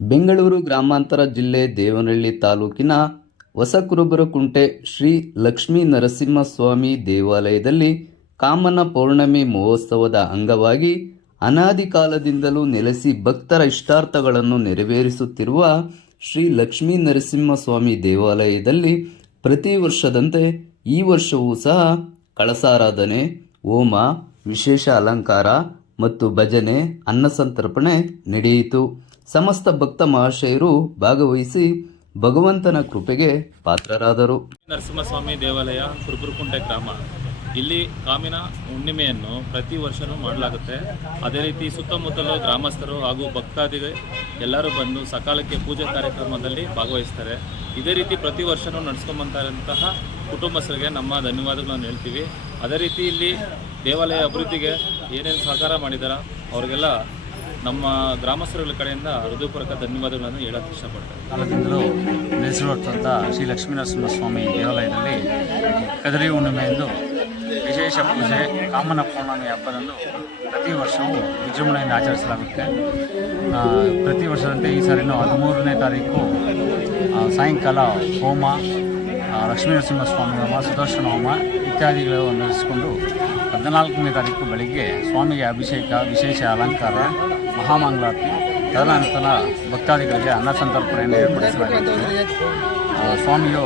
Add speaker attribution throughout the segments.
Speaker 1: ಬೆಂಗಳೂರು ಗ್ರಾಮಾಂತರ ಜಿಲ್ಲೆ ದೇವನಹಳ್ಳಿ ತಾಲೂಕಿನ ಹೊಸಕುರುಬರಕುಂಟೆ ಶ್ರೀ ಲಕ್ಷ್ಮೀ ನರಸಿಂಹಸ್ವಾಮಿ ದೇವಾಲಯದಲ್ಲಿ ಕಾಮನ ಪೌರ್ಣಮಿ ಮಹೋತ್ಸವದ ಅಂಗವಾಗಿ ಅನಾದಿ ಕಾಲದಿಂದಲೂ ನೆಲೆಸಿ ಭಕ್ತರ ಇಷ್ಟಾರ್ಥಗಳನ್ನು ನೆರವೇರಿಸುತ್ತಿರುವ ಶ್ರೀ ಲಕ್ಷ್ಮೀ ನರಸಿಂಹಸ್ವಾಮಿ ದೇವಾಲಯದಲ್ಲಿ ಪ್ರತಿ ವರ್ಷದಂತೆ ಈ ವರ್ಷವೂ ಸಹ ಕಳಸಾರಾಧನೆ, ಹೋಮ, ವಿಶೇಷ ಅಲಂಕಾರ ಮತ್ತು ಭಜನೆ ಅನ್ನಸಂತರ್ಪಣೆ ನಡೆಯಿತು. ಸಮಸ್ತ ಭಕ್ತ ಮಹಾಶಯರು ಭಾಗವಹಿಸಿ ಭಗವಂತನ ಕೃಪೆಗೆ ಪಾತ್ರರಾದರು.
Speaker 2: ನರಸಿಂಹಸ್ವಾಮಿ ದೇವಾಲಯ ಕುರುಬುರುಕುಂಟೆ ಗ್ರಾಮ. ಇಲ್ಲಿ ಕಾಮಿನ ಹುಣ್ಣಿಮೆಯನ್ನು ಪ್ರತಿ ವರ್ಷನೂ ಮಾಡಲಾಗುತ್ತೆ. ಅದೇ ರೀತಿ ಸುತ್ತಮುತ್ತಲು ಗ್ರಾಮಸ್ಥರು ಹಾಗೂ ಭಕ್ತಾದಿಗಳು ಎಲ್ಲರೂ ಬಂದು ಸಕಾಲಕ್ಕೆ ಪೂಜೆ ಕಾರ್ಯಕ್ರಮದಲ್ಲಿ ಭಾಗವಹಿಸ್ತಾರೆ. ಇದೇ ರೀತಿ ಪ್ರತಿ ವರ್ಷವೂ ನಡೆಸ್ಕೊಂಬಂತಹ ಕುಟುಂಬಸ್ಥರಿಗೆ ನಮ್ಮ ಧನ್ಯವಾದಗಳನ್ನು ಹೇಳ್ತೀವಿ. ಅದೇ ರೀತಿ ಇಲ್ಲಿ ದೇವಾಲಯ ಅಭಿವೃದ್ಧಿಗೆ ಏನೇನು ಸಹಕಾರ ಮಾಡಿದಾರ, ಅವ್ರಿಗೆಲ್ಲ ನಮ್ಮ ಗ್ರಾಮಸ್ಥರುಗಳ ಕಡೆಯಿಂದ ಹೃದಯಪೂರ್ವಕ ಧನ್ಯವಾದಗಳನ್ನು ಹೇಳಕ್ಕೆ ಇಷ್ಟಪಡ್ತಾರೆ
Speaker 3: ಕಾಲದಿಂದಲೂ ನೆಲೆಸಿರುವಂಥ ಶ್ರೀ ಲಕ್ಷ್ಮೀನರಸಿಂಹಸ್ವಾಮಿ ದೇವಾಲಯದಲ್ಲಿ ಕದರಿ ಹುಣ್ಣಿಮೆಯಂದು ವಿಶೇಷ ಪೂಜೆ, ಕಾಮನ ಪೌರ್ಣಮಿ ಹಬ್ಬದಂದು ಪ್ರತಿ ವರ್ಷವೂ ವಿಜೃಂಭಣೆಯಿಂದ ಆಚರಿಸಲಾಗುತ್ತೆ. ಪ್ರತಿ ವರ್ಷದಂತೆ ಈ ಸಾರಿನೂ ಹದಿಮೂರನೇ ತಾರೀಕು ಸಾಯಂಕಾಲ ಹೋಮ ಲಕ್ಷ್ಮೀನರಸಿಂಹಸ್ವಾಮಿ ಹೋಮ, ಸುದರ್ಶನ ಹೋಮ ಇತ್ಯಾದಿಗಳನ್ನು ನಡೆಸಿಕೊಂಡು ಹದಿನಾಲ್ಕನೇ ತಾರೀಕು ಬೆಳಿಗ್ಗೆ ಸ್ವಾಮಿಗೆ ಅಭಿಷೇಕ, ವಿಶೇಷ ಅಲಂಕಾರ ಮಹಾಮಂಗಳಾರತಿ. ತದನಂತರ ಭಕ್ತಾದಿಗಳಿಗೆ ಅನ್ನ ಸಂತರ್ಪಣೆಯನ್ನು ಏರ್ಪಡಿಸಲಾಗುತ್ತದೆ ಆ, ಸ್ವಾಮಿಯು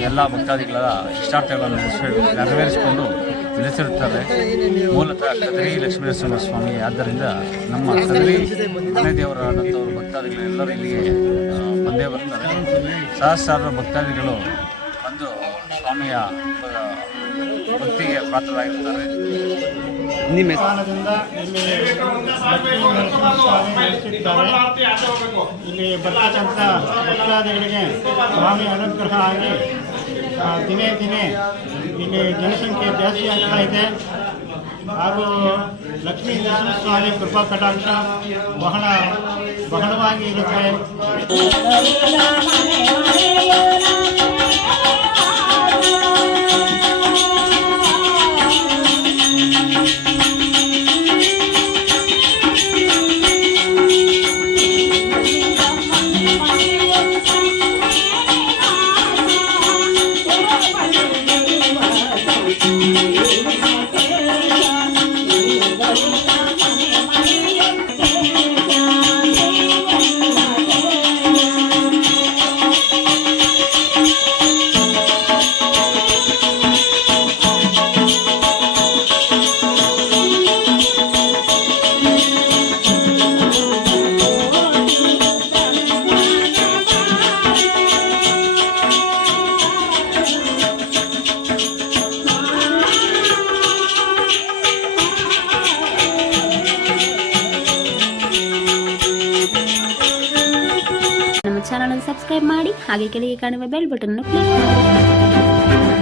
Speaker 3: ಎಲ್ಲ ಭಕ್ತಾದಿಗಳ ಇಷ್ಟಾರ್ಥಗಳನ್ನು ನೆರವೇರಿಸಿ ನೆರವೇರಿಸಿಕೊಂಡು ನೆಲೆಸಿರುತ್ತಾರೆ. ಮೂಲತಃ ಕದರಿ ಲಕ್ಷ್ಮೀನರಸಿಂಹ ಸ್ವಾಮಿ. ಆದ್ದರಿಂದ ನಮ್ಮ ಕದರಿ ಮನೆ ಭಕ್ತಾದಿಗಳು ಎಲ್ಲರೂ ಇಲ್ಲಿಗೆ ಬಂದೇ ಬರ್ತಾರೆ ಸಹಸ್ರಾರು ಭಕ್ತಾದಿಗಳು ಬಂದು ಸ್ವಾಮಿಯ ಭಕ್ತಿಗೆ ಪಾತ್ರರಾಗಿರ್ತಾರೆ.
Speaker 4: ಕಾಲದಿಂದ ಇಲ್ಲಿ ಬರ್ತಕ್ಕಂಥ ಭಕ್ತಾದಿಗಳಿಗೆ ಸ್ವಾಮಿ ಅನುಗ್ರಹ ಆಗಿ ದಿನೇ ದಿನೇ ಇಲ್ಲಿ ಜನಸಂಖ್ಯೆ ಜಾಸ್ತಿ ಆಗ್ತಾ ಇದೆ. ಹಾಗೂ ಲಕ್ಷ್ಮೀ ನರಸಿಂಹಸ್ವಾಮಿ ಕೃಪಾ ಕಟಾಕ್ಷ ಬಹಳ ಬಹಳವಾಗಿ ಇರುತ್ತೆ.
Speaker 5: ನಮ್ಮ ಚಾನಲ್ ಸಬ್ಸ್ಕ್ರೈಬ್ ಮಾಡಿ ಹಾಗೆ ಕೆಳಗೆ ಕಾಣುವ ಬೆಲ್ ಬಟನ್ ಕ್ಲಿಕ್ ಮಾಡಿ.